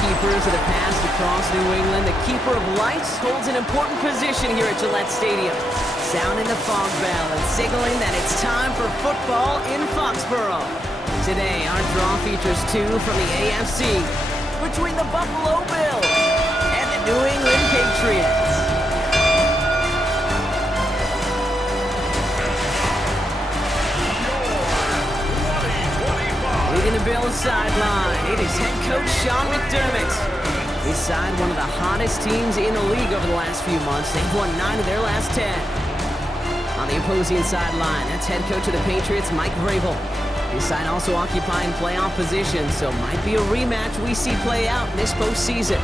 keepers of the past across New England, the keeper of lights holds an important position here at Gillette Stadium, sounding the fog bell and signaling that it's time for football in Foxborough. Today, our draw features two from the AFC between the Buffalo Bills and the New England Patriots. Leading the Bills sideline, it is head coach Sean McDermott. His side, one of the hottest teams in the league over the last few months. They've won 9 of their last 10. On the opposing sideline, that's head coach of the Patriots, Mike Vrabel. His side also occupying playoff position, so might be a rematch we see play out in this postseason.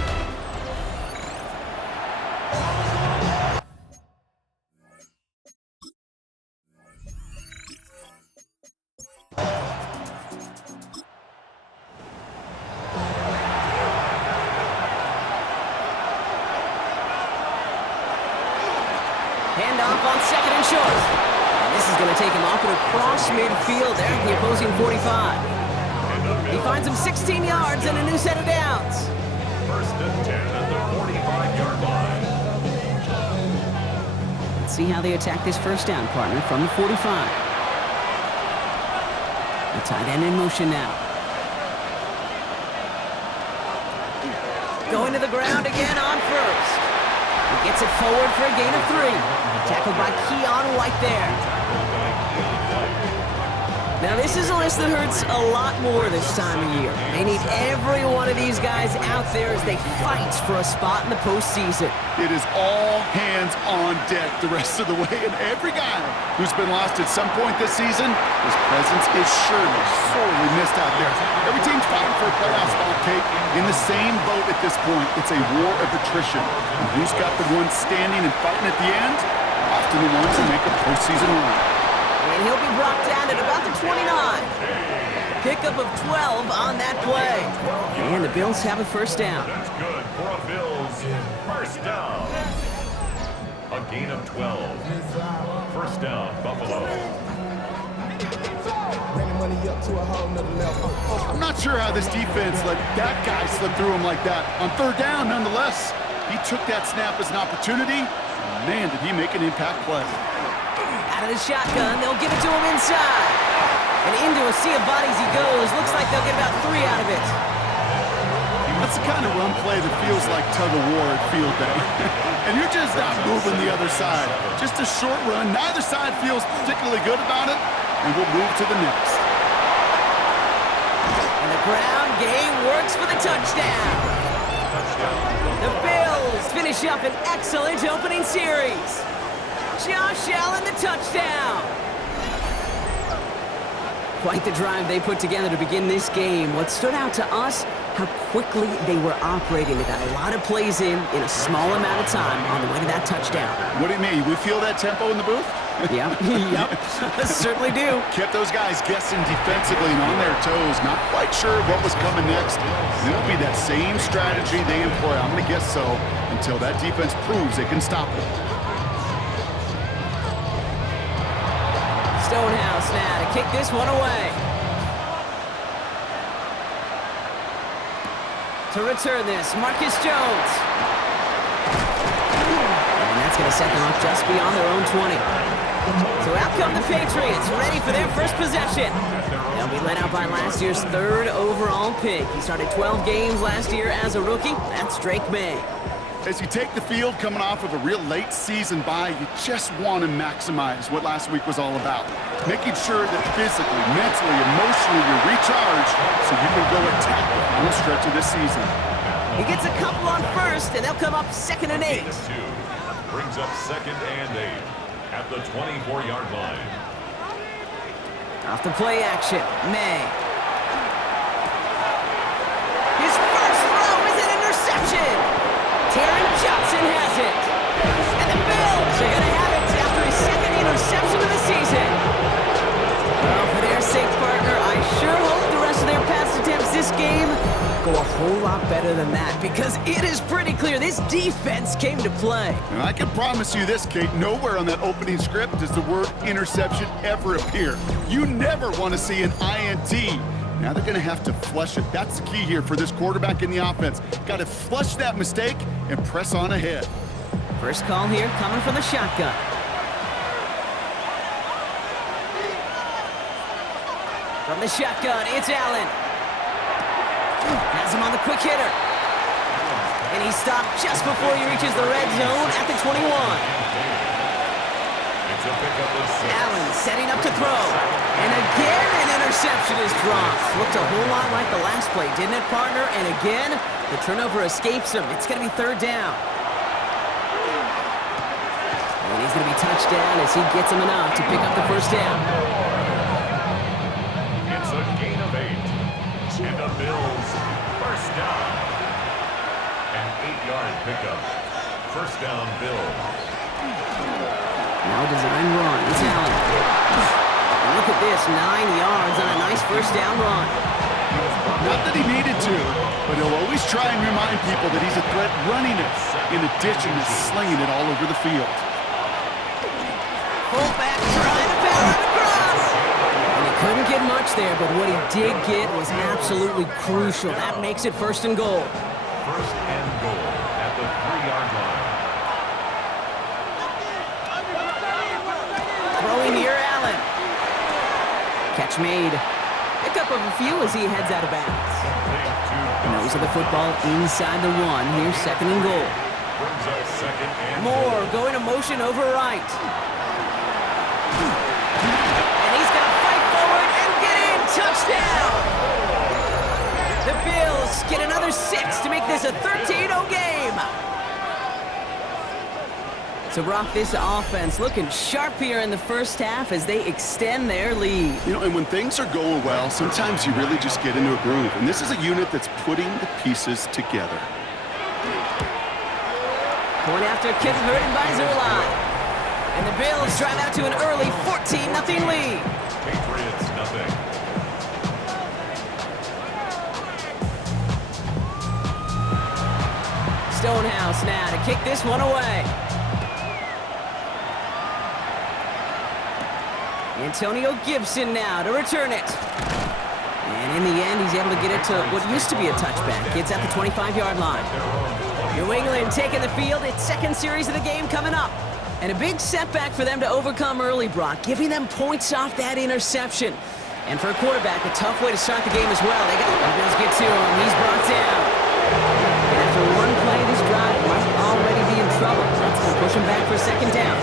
Handoff on second and short. And this is going to take him off and across midfield there at the opposing 45. He finds him 16 yards and a new set of downs. First and 10 at the 45-yard line. Let's see how they attack this first down, partner, from the 45. The tight end in motion now. Going to the ground again on first. He gets it forward for a gain of 3. Tackled by Keon White there. Now this is a list that hurts a lot more this time of year. They need every one of these guys out there as they fight for a spot in the postseason. It is all hands on deck the rest of the way, and every guy who's been lost at some point this season, his presence is surely sorely missed out there. Every team's fighting for a playoff spot, Kate. In the same boat at this point, it's a war of attrition. And who's got the ones standing and fighting at the end? Often the ones who make a postseason run. And he'll be brought down at about the 29. Pickup of 12 on that play. And the Bills have a first down. That's good for a Bills first down. A gain of 12. First down, Buffalo. I'm not sure how this defense let that guy slip through him like that. On third down, nonetheless, he took that snap as an opportunity. Man, did he make an impact play. Out of the shotgun, they'll give it to him inside. And into a sea of bodies he goes. Looks like they'll get about 3 out of it. That's the kind of run play that feels like tug-of-war at field day. And you're just not moving the other side. Just a short run. Neither side feels particularly good about it. And we'll move to the next. And the ground game works for the touchdown. The Bills finish up an excellent opening series. Josh Allen, the touchdown. Quite the drive they put together to begin this game. What stood out to us, how quickly they were operating. They got a lot of plays in a small amount of time on the way to that touchdown. What do you mean? We feel that tempo in the booth? Yep, certainly do. Kept those guys guessing defensively and on their toes, not quite sure what was coming next. It will be that same strategy they employ, I'm going to guess so, until that defense proves they can stop it. Stonehouse now to kick this one away. To return this, Marcus Jones. And that's going to set them up just beyond their own 20. So out come the Patriots, ready for their first possession. They'll be led out by last year's 3rd overall pick. He started 12 games last year as a rookie. That's Drake May. As you take the field coming off of a real late season bye, you just want to maximize what last week was all about. Making sure that physically, mentally, emotionally you're recharged so you can go attack the final stretch of this season. He gets a couple on first, and they'll come up 2nd and 8. Brings up 2nd and 8 at the 24-yard line. Off the play action, May. His first throw is an interception. Taron Johnson has it. And the Bills are going to have it after his 2nd interception of the season. Well, for their sake, partner, I sure hope the rest of their pass attempts this game go a whole lot better than that, because it is pretty clear this defense came to play. And I can promise you this, Kate, nowhere on that opening script does the word interception ever appear. You never want to see an INT. Now they're going to have to flush it. That's the key here for this quarterback in the offense. Got to flush that mistake and press on ahead. First call here coming from the shotgun. From the shotgun, it's Allen. Has him on the quick hitter. And he stopped just before he reaches the red zone at the 21. Allen setting up to throw. And again, an interception is dropped. Looked a whole lot like the last play, didn't it, partner? And again, the turnover escapes him. It's going to be third down. And he's going to be touched down as he gets him enough to pick up the first down. It's a gain of 8. And the Bills, first down. An 8-yard pickup. First down, Bills. Now design run. It's Allen. And look at this, 9 yards on a nice first down run. Not that he needed to, but he'll always try and remind people that he's a threat running it, in addition to slinging it all over the field. Fullback trying to power it across. And he couldn't get much there, but what he did get was absolutely crucial. That makes it first and goal. First and goal at the 3-yard line. Throwing here, Allen. Catch made. Pickup of a few as he heads out of bounds. Nose of the football inside the 1. Here's second and goal. Brings up second and Moore going to motion over right. And he's going to fight forward and get in. Touchdown! The Bills get another 6 to make this a 13-0 game. So, Brock, this offense looking sharp here in the first half as they extend their lead. You know, and when things are going well, sometimes you really just get into a groove. And this is a unit that's putting the pieces together. Point after kick hurted by Zerline. And the Bills drive out to an early 14-0 lead. Patriots, nothing. Stonehouse now to kick this one away. Antonio Gibson now to return it. And in the end, he's able to get it to what used to be a touchback. It's at the 25-yard line. New England taking the field. Its second series of the game coming up. And a big setback for them to overcome early, Brock, giving them points off that interception. And for a quarterback, a tough way to start the game as well. The Bills get to him. He's brought down. And after one play, this drive might already be in trouble. That's going to push him back for a second down.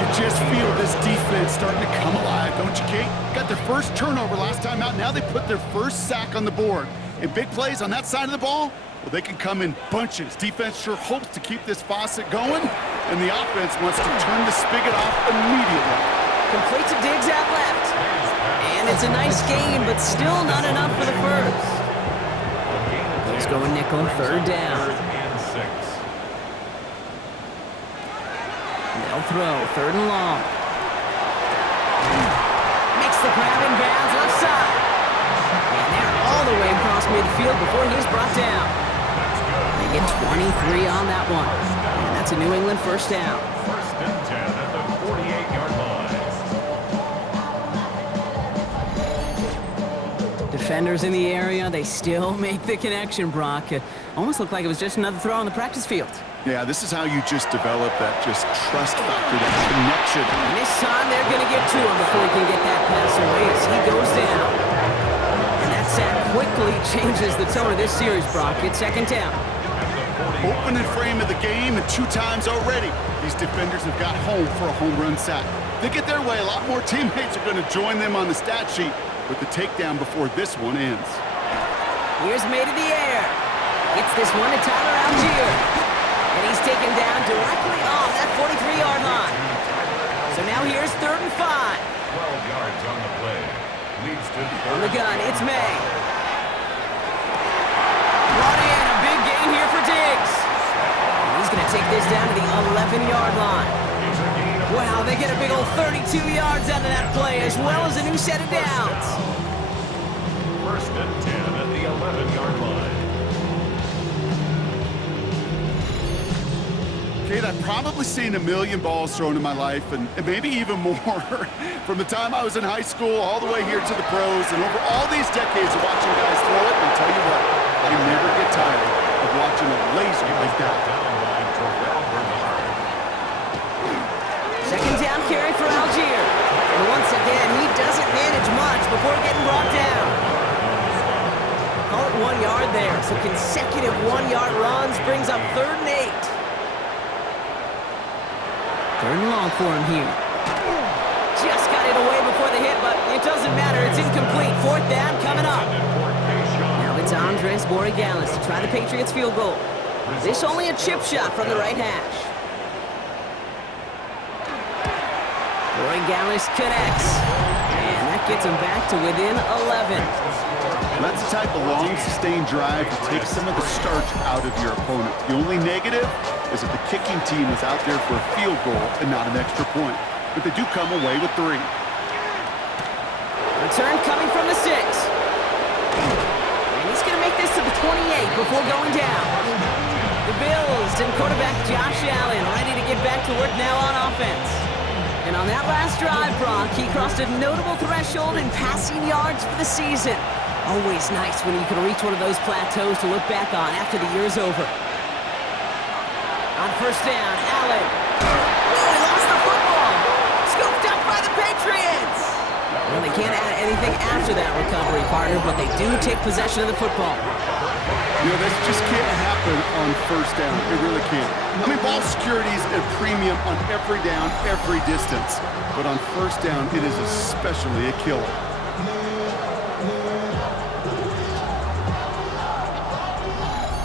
You just feel this defense starting to come alive, don't you, Kate? Got their first turnover last time out. Now they put their first sack on the board. And big plays on that side of the ball, well, they can come in bunches. Defense sure hopes to keep this faucet going, and the offense wants to turn the spigot off immediately. Complete to Diggs out left. And it's a nice gain, but still not enough for the first. Let's go nickel, third down. They'll throw, third and long. Makes the grab in bounds left side. And they're all the way across midfield before he's brought down. They get 23 on that one. And that's a New England first down. First and 10 at the 48-yard line. Defenders in the area, they still make the connection, Brock. It almost looked like it was just another throw on the practice field. Yeah, this is how you just develop that just trust factor, that connection. And this time they're going to get to him before he can get that pass away as he goes down. And that sack quickly changes the tone of this series, Brock. It's second down. Opening frame of the game, and 2 times already, these defenders have got home for a home run sack. They get their way, a lot more teammates are going to join them on the stat sheet with the takedown before this one ends. Here's made in the air. Gets this one to Tyler Algier. And he's taken down directly on that 43-yard line. So now here's third and 5. 12 yards on the play. Leads to On the gun, it's May. Brought in, a big gain here for Diggs. And he's going to take this down to the 11-yard line. Wow, they get a big old 32 yards out of that play, as well as a new set of downs. First and 10 at the 11-yard line. Kate, I've probably seen a million balls thrown in my life, and maybe even more. From the time I was in high school all the way here to the pros, and over all these decades of watching guys throw it, I'll tell you what, I never get tired of watching a laser like that. Second down carry for Algier. And once again, he doesn't manage much before getting brought down. Call it 1 yard there. So consecutive 1-yard runs brings up 3rd and 8. 3rd and long for him here. Just got it away before the hit, but it doesn't matter. It's incomplete. 4th down coming up. Now it's Andres Borregales to try the Patriots field goal. This only a chip shot from the right hash. Borregales connects. And that gets him back to within 11. That's the type of long, sustained drive to take some of the starch out of your opponent. The only negative is that the kicking team is out there for a field goal and not an extra point. But they do come away with 3. Return coming from the 6. And he's going to make this to the 28 before going down. The Bills and quarterback Josh Allen ready to get back to work now on offense. And on that last drive, Brock, he crossed a notable threshold in passing yards for the season. Always nice when you can reach one of those plateaus to look back on after the year's over. On 1st down, Allen. Oh, he lost the football. Scooped up by the Patriots. Well, they can't add anything after that recovery, partner, but they do take possession of the football. You know, this just can't happen on 1st down. It really can't. I mean, ball security is a premium on every down, every distance. But on 1st down, it is especially a killer.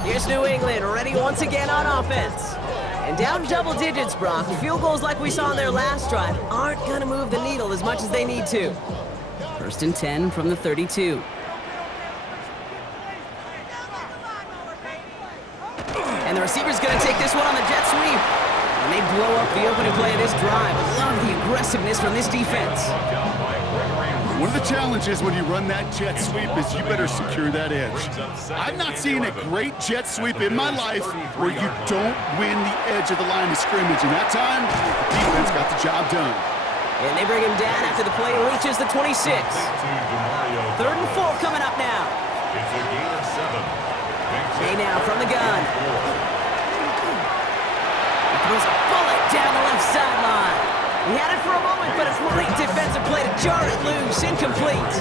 Here's New England, ready once again on offense. And down double digits, Brock. Field goals like we saw on their last drive aren't going to move the needle as much as they need to. 1st and 10 from the 32. And the receiver's going to take this one on the jet sweep. And they blow up the opening play of this drive. Love the aggressiveness from this defense. One of the challenges when you run that jet sweep is you better secure that edge. I've not seen a great jet sweep in my life where you don't win the edge of the line of scrimmage. And that time, the defense got the job done. And they bring him down after the play reaches the 26. 3rd and 4 coming up now. It's a gain of 7. Hey now from the gun. He throws a bullet down the left sideline. He had it for a moment, but a great defensive play to jar it loose. Incomplete.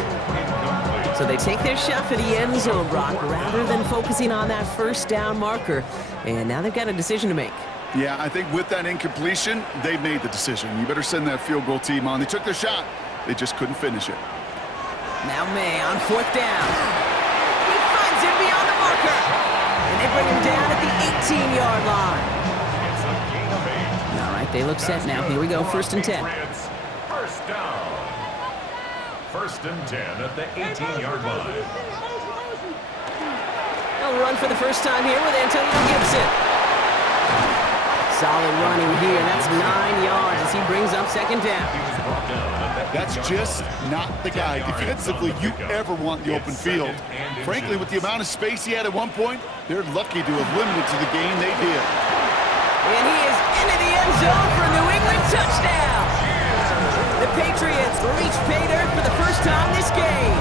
So they take their shot for the end zone, Brock, rather than focusing on that 1st down marker. And now they've got a decision to make. Yeah, I think with that incompletion, they made the decision. You better send that field goal team on. They took their shot. They just couldn't finish it. Now May on 4th down. He finds him beyond the marker. And they bring him down at the 18-yard line. All right, they look set now. Here we go, 1st and 10. 1st down. 1st and 10 at the 18-yard line. They'll run for the first time here with Antonio Gibson. Solid running here. That's 9 yards as he brings up 2nd down. That's just not the guy defensively you ever want in the open field. Frankly, with the amount of space he had at one point, they're lucky to have limited to the game they did. And he is into the end zone for a New England touchdown. The Patriots reach pay dirt for the first time this game.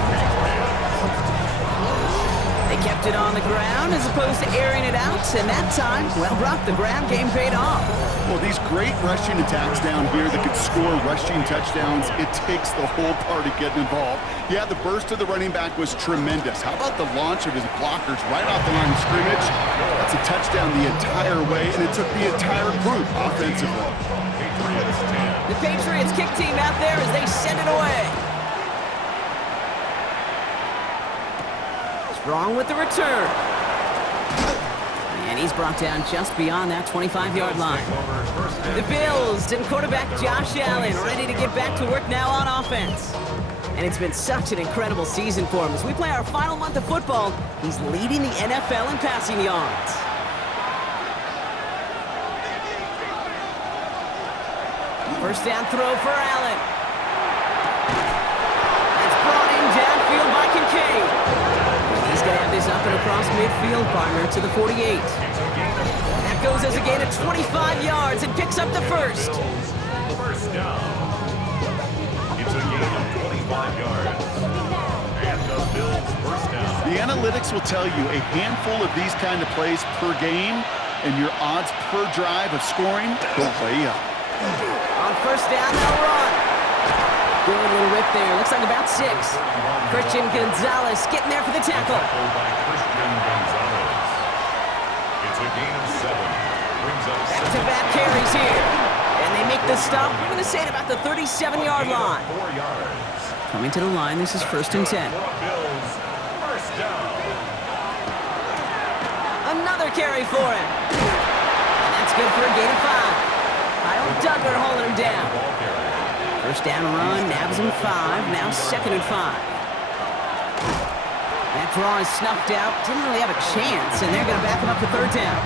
They kept it on the ground as opposed to airing it out, and that time, well, Brock, the ground game paid off. Well, these great rushing attacks down here that could score rushing touchdowns, it takes the whole party getting involved. Yeah, the burst of the running back was tremendous. How about the launch of his blockers right off the line of scrimmage? That's a touchdown the entire way, and it took the entire group offensively. The Patriots kick team out there as they send it away. Strong with the return. And he's brought down just beyond that 25-yard line. The Bills and quarterback Josh Allen ready to get back to work now on offense. And it's been such an incredible season for him. As we play our final month of football, he's leading the NFL in passing yards. First down throw for Allen. It's brought in downfield by Kincaid. He's to have this up and across midfield, partner, to the 48. That goes as a gain of 25 yards and picks up the first. First down. It's a gain of 25 yards. And the Bills first down. The analytics will tell you a handful of these kind of plays per game, and your odds per drive of scoring go way up. On first down, they'll run. Good little rip there. Looks like about 6. Christian Gonzalez getting there for the tackle. Tackled by Christian Gonzalez. It's a gain of 7. Brings up Back-to-back carries here. And they make the stop. We're going to say it about the 37-yard line. 4 yards. Coming to the line, this is first and 10. Bills first down. Another carry for him. And that's good for a gain of 5. Kyle Duggar holding him down. Ball carrier. First down run, nabs him 5. Now second and 5. That draw is snuffed out. Didn't really have a chance, and they're going to back him up for third down.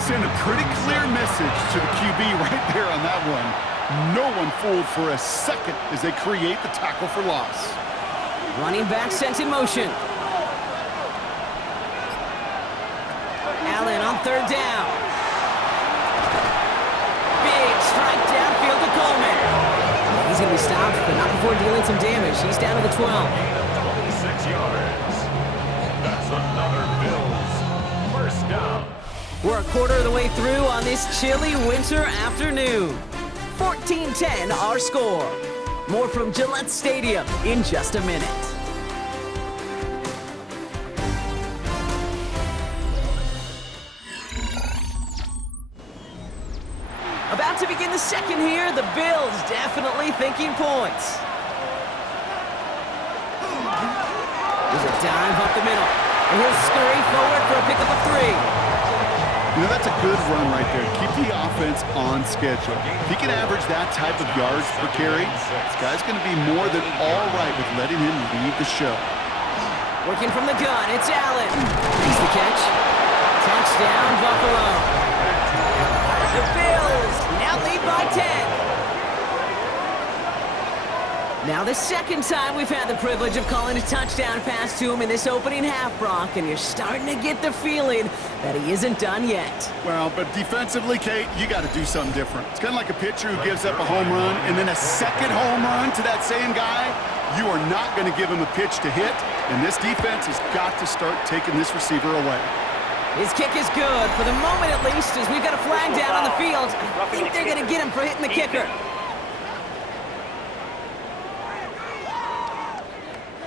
Send a pretty clear message to the QB right there on that one. No one fooled for a second as they create the tackle for loss. Running back sent in motion. Allen on third down. Big strike downfield to Coleman. He's going to be stopped, but not before dealing some damage. He's down to the 12. 26 yards. That's another Bills first down. We're a quarter of the way through on this chilly winter afternoon. 14-10 our score. More from Gillette Stadium in just a minute. About to begin the second here, the Bills definitely thinking points. There's a dive up the middle, and he'll scurry forward for a pickup of 3. You know, that's a good run right there. Keep the offense on schedule. If he can average that type of yards per carry, this guy's going to be more than all right with letting him lead the show. Working from the gun, it's Allen. He's the catch. Touchdown, Buffalo. The Bills now lead by 10. Now the second time we've had the privilege of calling a touchdown pass to him in this opening half, Brock, and you're starting to get the feeling that he isn't done yet. Well, but defensively, Kate, you got to do something different. It's kind of like a pitcher who gives up a home run and then a second home run to that same guy. You are not going to give him a pitch to hit, and this defense has got to start taking this receiver away. His kick is good, for the moment at least, as we've got a flag down on the field. I think they're going to get him for hitting the kicker.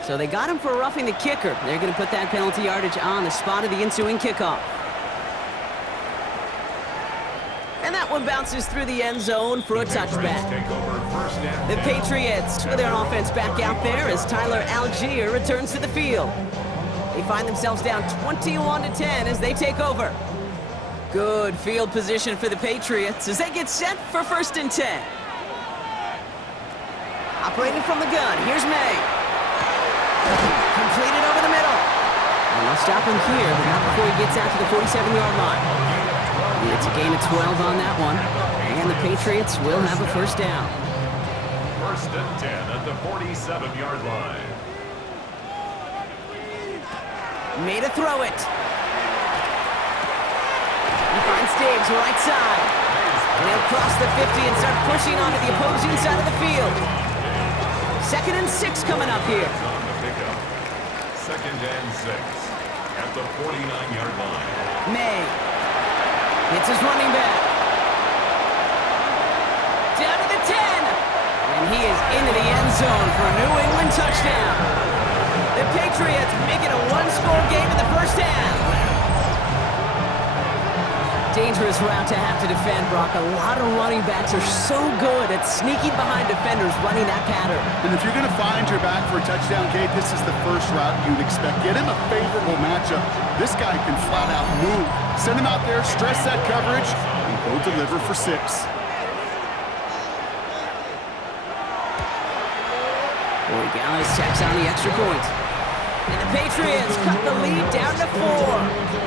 So they got him for roughing the kicker. They're going to put that penalty yardage on the spot of the ensuing kickoff. And that one bounces through the end zone for a touchback. The Patriots with their offense back out there as Tyler Algier returns to the field. They find themselves down 21-10 as they take over. Good field position for the Patriots as they get set for first and 10. Operating from the gun, here's May. Completed over the middle. And they'll stop him here, but not before he gets out to the 47-yard line. It's a gain of 12 on that one. And the Patriots will have a first down. First and 10 at the 47-yard line. Made a throw it. He finds Diggs right side. And he'll cross the 50 and start pushing onto the opposing side of the field. Second and 6 coming up here. Second and 6 at the 49-yard line. May hits his running back. Down to the 10. And he is into the end zone for a New England touchdown. The Patriots make it a one-score game in the first half. Dangerous route to have to defend, Brock. A lot of running backs are so good at sneaking behind defenders running that pattern. And if you're going to find your back for a touchdown, Kate, this is the first route you'd expect. Get him a favorable matchup. This guy can flat out move. Send him out there, stress that coverage, and go deliver for 6. Boy, Gallows tacks on the extra point. And the Patriots cut the lead down to 4.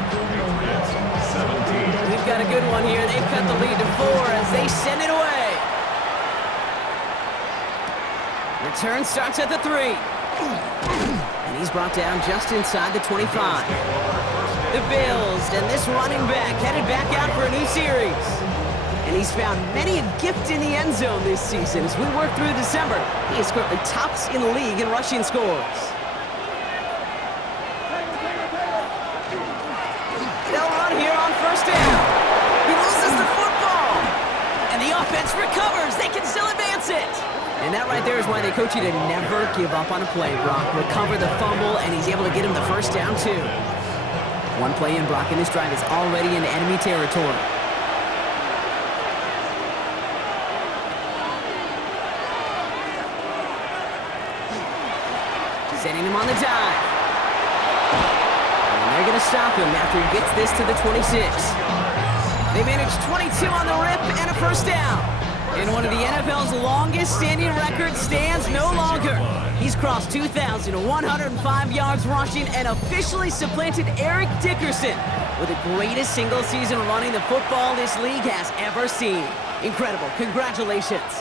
We've got a good one here. They've cut the lead to 4 as they send it away. Return starts at the 3. And he's brought down just inside the 25. The Bills, and this running back headed back out for a new series. And he's found many a gift in the end zone this season. As we work through December, he is currently tops in the league in rushing scores. They'll run here on first down. He loses the football. And the offense recovers. They can still advance it. And that right there is why they coach you to never give up on a play, Brock. Recover the fumble, and he's able to get him the first down, too. One play in, Brock, and this drive is already in enemy territory. Sending him on the dive. And they're going to stop him after he gets this to the 26. They managed 22 on the rip and a first down. And one of the NFL's longest-standing records stands no longer. He's crossed 2,105 yards rushing and officially supplanted Eric Dickerson with the greatest single season running the football this league has ever seen. Incredible. Congratulations.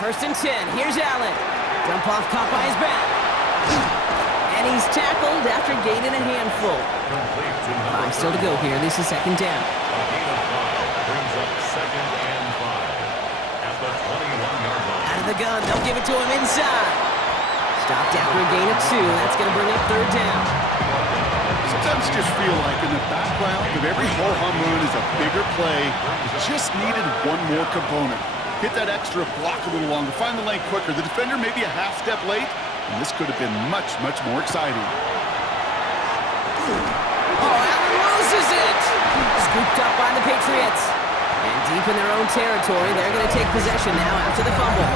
First and 10. Here's Allen. Dump off caught by his back. And he's tackled after gaining a handful. 5 still to go here. This is second down. Brings up second and 5 at the 21-yard line. Out of the gun, they'll give it to him inside. Stopped after a gain of 2. That's going to bring up third down. Sometimes you just feel like in the background of every ho-hum run is a bigger play. It just needed one more component. Hit that extra block a little longer. Find the lane quicker. The defender may be a half step late, and this could have been much, much more exciting. Oh, Allen loses it! Scooped up by the Patriots. And deep in their own territory, they're going to take possession now after the fumble.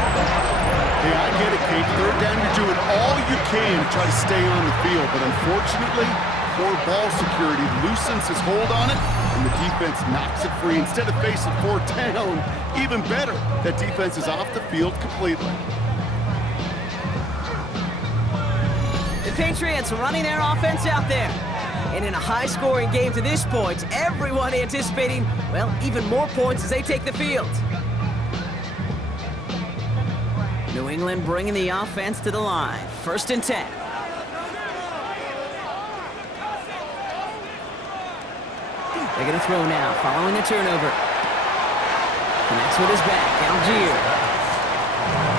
Hey, I get it, Kate. Third down, you're doing all you can to try to stay on the field, but unfortunately, poor ball security loosens his hold on it, and the defense knocks it free. Instead of facing fourth down, even better, that defense is off the field completely. The Patriots running their offense out there. And in a high-scoring game to this point, everyone anticipating, well, even more points as they take the field. New England bringing the offense to the line. First and 10. They're going to throw now, following the turnover. Connects with his back, Algier.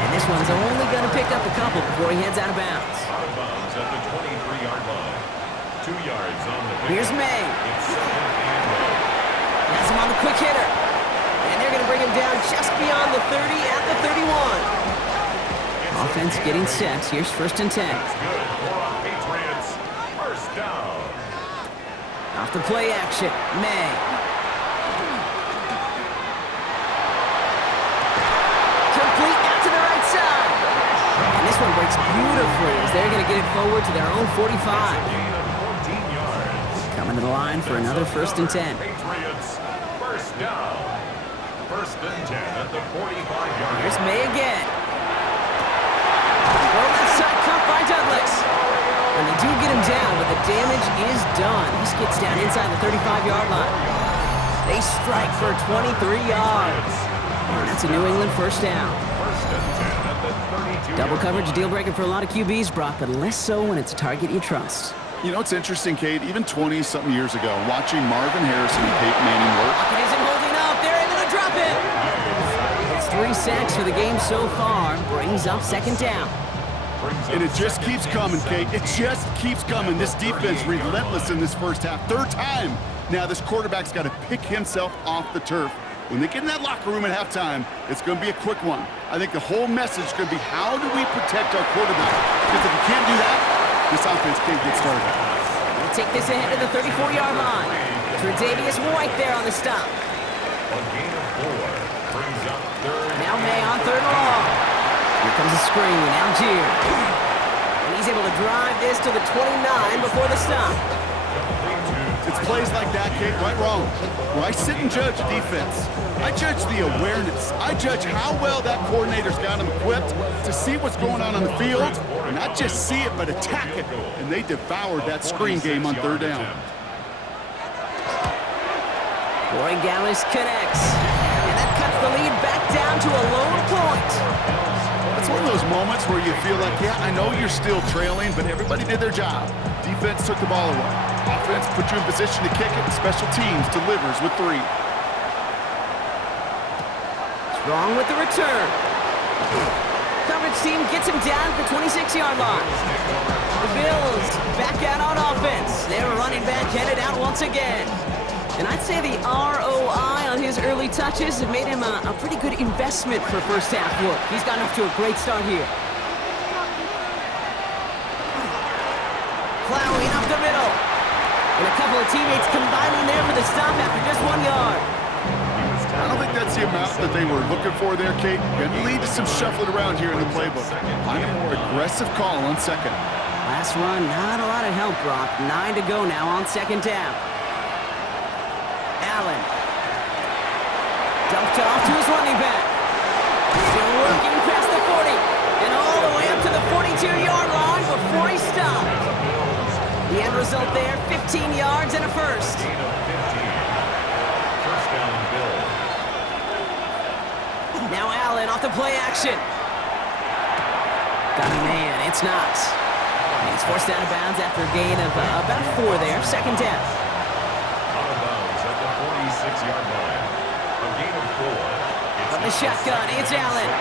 And this one's only going to pick up a couple before he heads out of bounds. Out of bounds at the 23-yard line. 2 yards on the pick. Here's May. It's second and 1. Has him on the quick hitter. And they're going to bring him down just beyond the 30 at the 31. Offense getting set. Here's first and 10. That's good for our Patriots. First down. Off the play action, May. Complete out to the right side. And this one breaks beautifully as they're going to get it forward to their own 45. Gain of 14 yards. Coming to the line for another first and 10. Patriots. First down. First and 10 at the 45-yard line. Here's May again. Well, left side cut by Douglas. And they do get him down, but the damage is done. He gets down inside the 35-yard line. They strike for 23 yards. And that's a New England first down. First and 10 at the 32. Double coverage, deal breaker for a lot of QBs, Brock, but less so when it's a target you trust. You know, it's interesting, Kate, even 20-something years ago, watching Marvin Harrison and Peyton Manning work. It isn't holding up. They're able to drop it. It's 3 sacks for the game so far. Brings up second down. And it just keeps coming, Kate. It just keeps coming. This defense relentless in this first half. Third time. Now this quarterback's got to pick himself off the turf. When they get in that locker room at halftime, it's going to be a quick one. I think the whole message is going to be, how do we protect our quarterback? Because if you can't do that, this offense can't get started. They'll take this ahead to the 34-yard line. Tre'Davious White there on the stop. A gain of 4 brings up third. Now May on third and long. Here comes a screen, Algier. And he's able to drive this to the 29 before the stop. It's plays like that, Kate, right wrong. Where I sit and judge defense. I judge the awareness. I judge how well that coordinator's got him equipped to see what's going on the field, and not just see it, but attack it. And they devoured that screen game on third down. Roy Gallis connects. And that cuts the lead back down to a lone point. Let's It's one of those moments where you feel like, yeah, I know you're still trailing, but everybody did their job. Defense took the ball away. Offense put you in position to kick it, and special teams delivers with 3. Strong with the return. Coverage team gets him down at the 26-yard line. The Bills back out on offense. Their running back headed out once again. And I'd say the ROI on his early touches have made him a pretty good investment for first half work. He's gotten off to a great start here. Plowing up the middle. And a couple of teammates combining there for the stop after just 1 yard. I don't think that's the amount that they were looking for there, Kate. Going to lead to some shuffling around here in the playbook. Find a more aggressive call on second. Last run, not a lot of help, Brock. 9 to go now on second down. Allen. Dumped off to his running back. Still working past the 40. And all the way up to the 42-yard line before he stopped. The end result there, 15 yards and a first. First down, Bills. Now Allen off the play action. Got a man, it's not. And he's forced out of bounds after a gain of about 4 there. Second down. Out of bounds at the 46-yard line. A gain of 4. From the shotgun, it's Allen.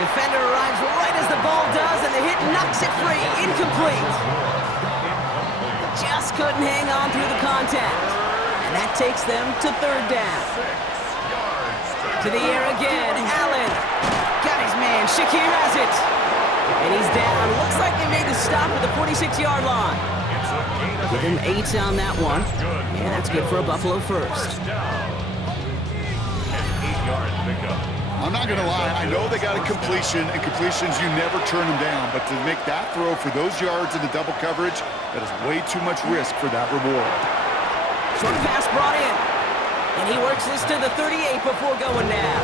Defender arrives right as the ball does, and the hit knocks it free. Incomplete. Just couldn't hang on through the contact. And that takes them to third down. To the air again, Allen. Got his man, Shakir has it. And he's down. Looks like they made the stop at the 46-yard line. Give him 8 on that one. And that's good for a Buffalo first. An 8-yard pickup. I'm not going to lie. I know they got a completion, and completions, you never turn them down. But to make that throw for those yards into double coverage, that is way too much risk for that reward. Short pass brought in. And he works this to the 38 before going now.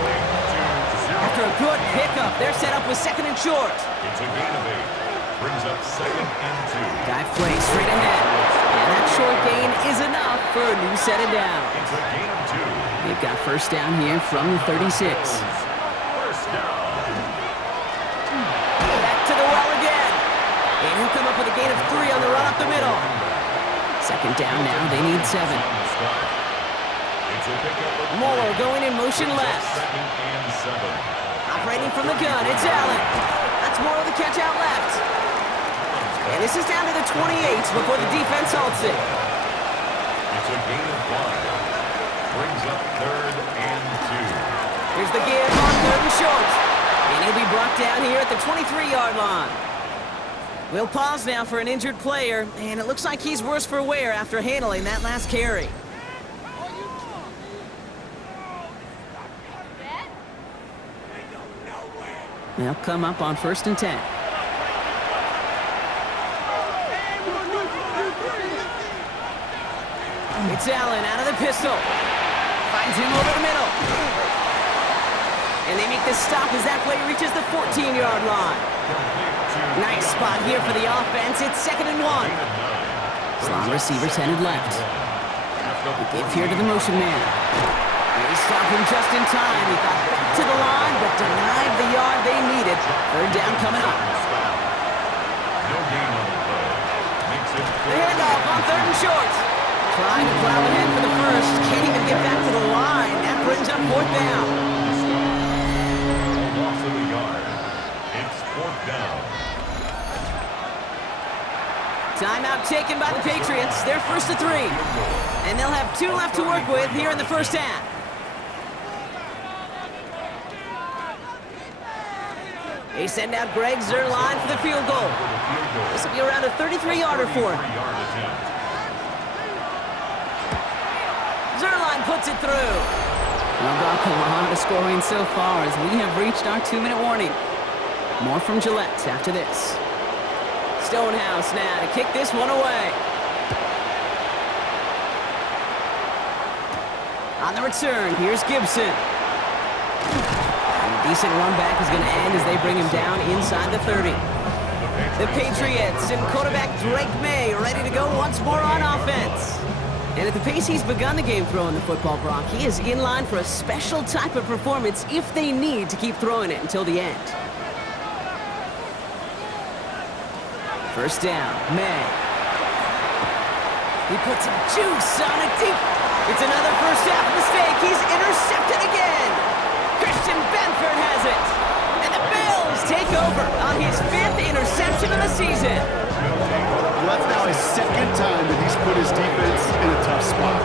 After a good pickup, they're set up with second and short. It's a gain of 8. Brings up second and 2. Dive play straight ahead. And that short gain is enough for a new set of down. It's a gain of 2. They've got first down here from the 36. First down. Back to the well again. And he'll come up with a gain of 3 on the run up the middle. Second down now, they need 7. Moore going in motion left. Second and 7. Operating from the gun, it's Allen. That's Moore with the catch out left. And this is down to the 28 before the defense halts it. It's a gain of 5. Brings up third and 2. Here's the give on third and short. And he'll be brought down here at the 23-yard line. We'll pause now for an injured player, and it looks like he's worse for wear after handling that last carry. They'll come up on first and 10. It's Allen out of the pistol. Finds him over the middle. And they make the stop as that play reaches the 14-yard line. Nice spot here for the offense. It's second and 1. Slot receivers headed left. The give here to the motion man. They stop him just in time. He got back to the line, but denied the yard they needed. Third down coming up. No gain on the play. Makes it The handoff on third and short. Trying to plow ahead for the first. Can't even get back to the line. That brings up fourth down. loss of a yard. It's fourth down. Timeout taken by the Patriots. They're first to 3. And they'll have 2 left to work with here in the first half. They send out Greg Zuerlein for the field goal. This will be around a 33-yarder for him. Zuerlein puts it through. Well, Brock, a lot of scoring so far as we have reached our 2-minute warning. More from Gillette after this. Stonehouse now to kick this one away. On the return, here's Gibson. And a decent run back is going to end as they bring him down inside the 30. The Patriots and quarterback Drake May ready to go once more on offense. And at the pace he's begun the game throwing the football, Brock, he is in line for a special type of performance if they need to keep throwing it until the end. First down, May. He puts some juice on it deep. It's another first half mistake. He's intercepted again. Christian Benford has it. And the Bills take over on his 5th interception of the season. Well, that's now his 2nd time that he's put his defense in a tough spot.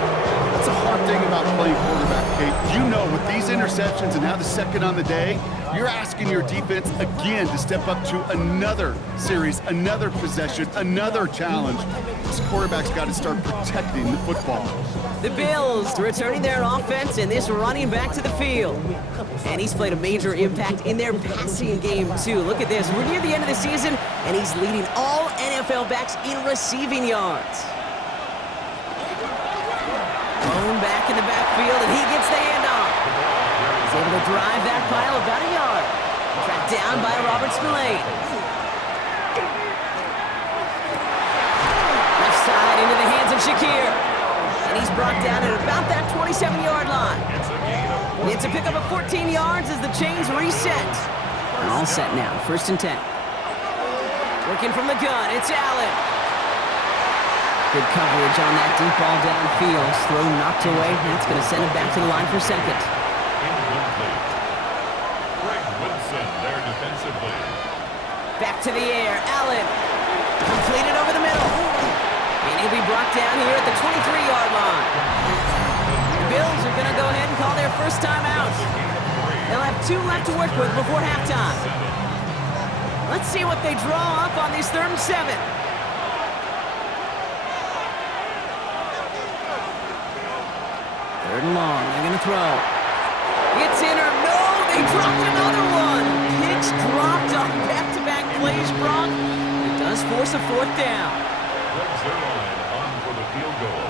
That's a hard thing about playing quarterback, Kate. You know, with these interceptions and now the 2nd on the day, you're asking your defense again to step up to another series, another possession, another challenge. This quarterback's got to start protecting the football. The Bills returning their offense and this running back to the field. And he's played a major impact in their passing game, too. Look at this. We're near the end of the season, and he's leading all NFL backs in receiving yards. Thrown back in the backfield, and he gets the handoff. He's able to drive that pile about a yard. Tracked down by Robert Spillane. Left side into the hands of Shakir. And he's brought down at about that 27-yard line. It's a pickup of 14 yards as the chains reset. All set now, 1st and 10. Working from the gun, it's Allen. Good coverage on that deep ball downfield. Throw knocked away. That's going to send him back to the line for 2nd. Incomplete. Greg Wilson there defensively. Back to the air, Allen. Completed over the middle. And he'll be brought down here at the 23-yard line. The Bills are going to go ahead and call their first time out. They'll have 2 left to work with before halftime. Let's see what they draw up on this 3rd and 7. 3rd and long, they're going to throw. It's in or no, they dropped another one. Pitch dropped on back-to-back plays, Brock. It does force a 4th down. Greg Zuerlein on for the field goal.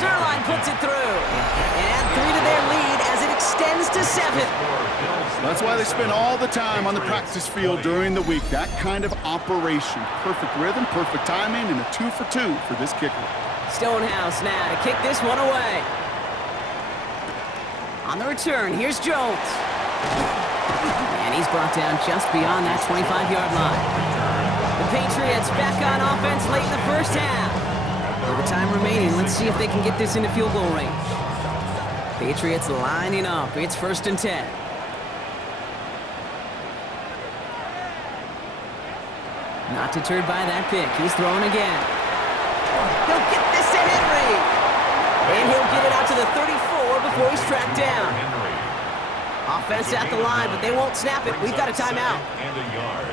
Zuerlein puts it through. And add 3 to their lead as it extends to 7. That's why they spend all the time on the practice field during the week. That kind of operation. Perfect rhythm, perfect timing, and a 2 for 2 for this kicker. Stonehouse now to kick this one away. On the return, here's Jones. And he's brought down just beyond that 25-yard line. The Patriots back on offense late in the first half. With time remaining, let's see if they can get this into field goal range. Patriots lining up. It's 1st and 10. Not deterred by that pick. He's throwing again. He'll get this to Henry. And he'll get it out to the 34 before he's tracked down. Offense at the line, but they won't snap it. We've got a timeout. And a yard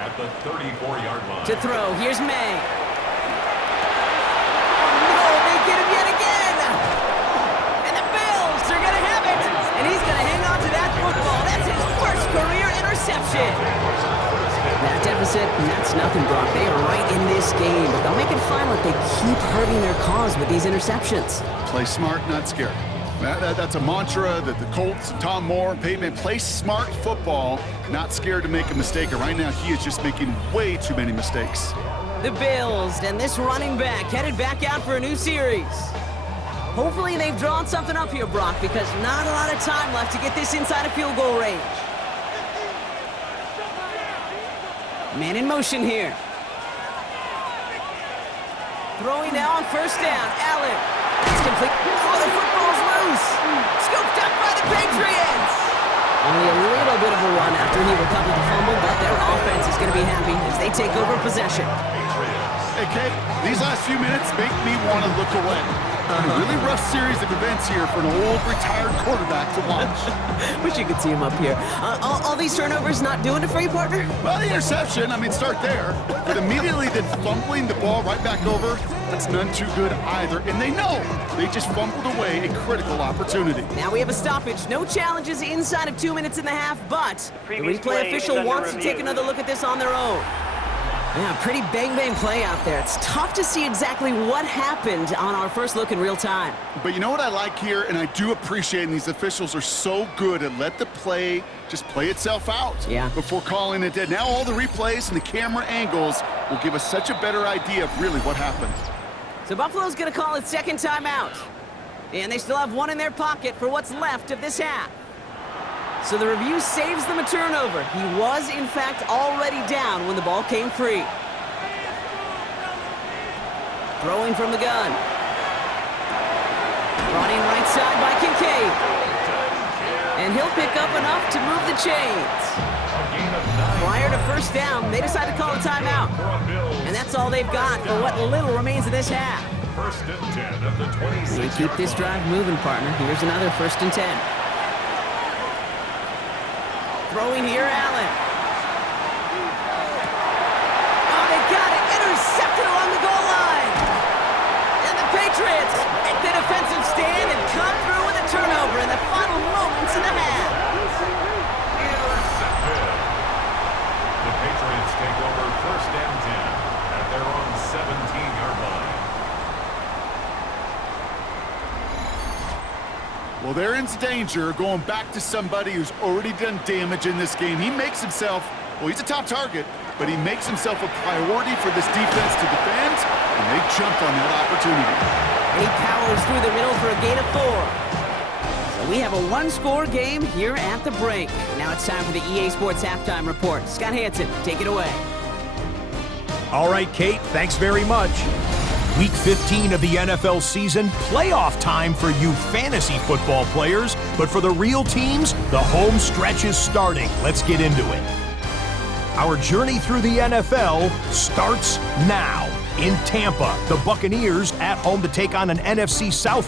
at the 34-yard line. To throw, here's May. Oh, no, they get him yet again. And the Bills are going to have it. And he's going to hang on to that football. That's his 1st career interception. That deficit, that's nothing, Brock. They are right in this game, but they'll make it fun if they keep hurting their cause with these interceptions. Play smart, not scared. That's a mantra that the Colts, Tom Moore, Peyton, play smart football, not scared to make a mistake. And right now, he is just making way too many mistakes. The Bills and this running back headed back out for a new series. Hopefully they've drawn something up here, Brock, because not a lot of time left to get this inside of field goal range. Man in motion here. Throwing now on 1st down. Allen. It's complete. Oh, the football's loose. Scooped up by the Patriots. Only a little bit of a run after he recovered the fumble, but their offense is going to be happy as they take over possession. Hey, Kate, these last few minutes make me want to look away. A really rough series of events here for an old retired quarterback to watch. Wish you could see him up here. All these turnovers not doing it for you, partner? Well, the interception, start there. But immediately then fumbling the ball right back over, that's none too good either. And they know they just fumbled away a critical opportunity. Now we have a stoppage. No challenges inside of 2 minutes and a half, but the replay official wants to take another look at this on their own. Yeah, pretty bang-bang play out there. It's tough to see exactly what happened on our first look in real time. But you know what I like here, and I do appreciate, and these officials are so good at let the play just play itself out before calling it dead. Now all the replays and the camera angles will give us such a better idea of really what happened. So Buffalo's going to call its 2nd timeout. And they still have 1 in their pocket for what's left of this half. So the review saves them a turnover. He was, in fact, already down when the ball came free. Throwing from the gun. Brought in right side by Kincaid. And he'll pick up enough to move the chains. Prior to first down, they decide to call a timeout. And that's all they've got for what little remains of this half. First and 10 at the 26. They keep this drive moving, partner. Here's another first and 10. Throwing here, Allen. Oh, they got it. Intercepted along the goal line. And the Patriots make the defensive stand and come through with a turnover in the final moments of the half. The Patriots take over first and 10 at their own 17-yard line. Well, they're in danger going back to somebody who's already done damage in this game. He makes himself, well, he's a top target, but he makes himself a priority for this defense to defend, and they jump on that opportunity. And he powers through the middle for a gain of 4. So we have a one-score game here at the break. Now it's time for the EA Sports Halftime Report. Scott Hansen, take it away. All right, Kate, thanks very much. Week 15 of the NFL season, playoff time for you fantasy football players, but for the real teams, the home stretch is starting. Let's get into it. Our journey through the NFL starts now. In Tampa, the Buccaneers at home to take on an NFC South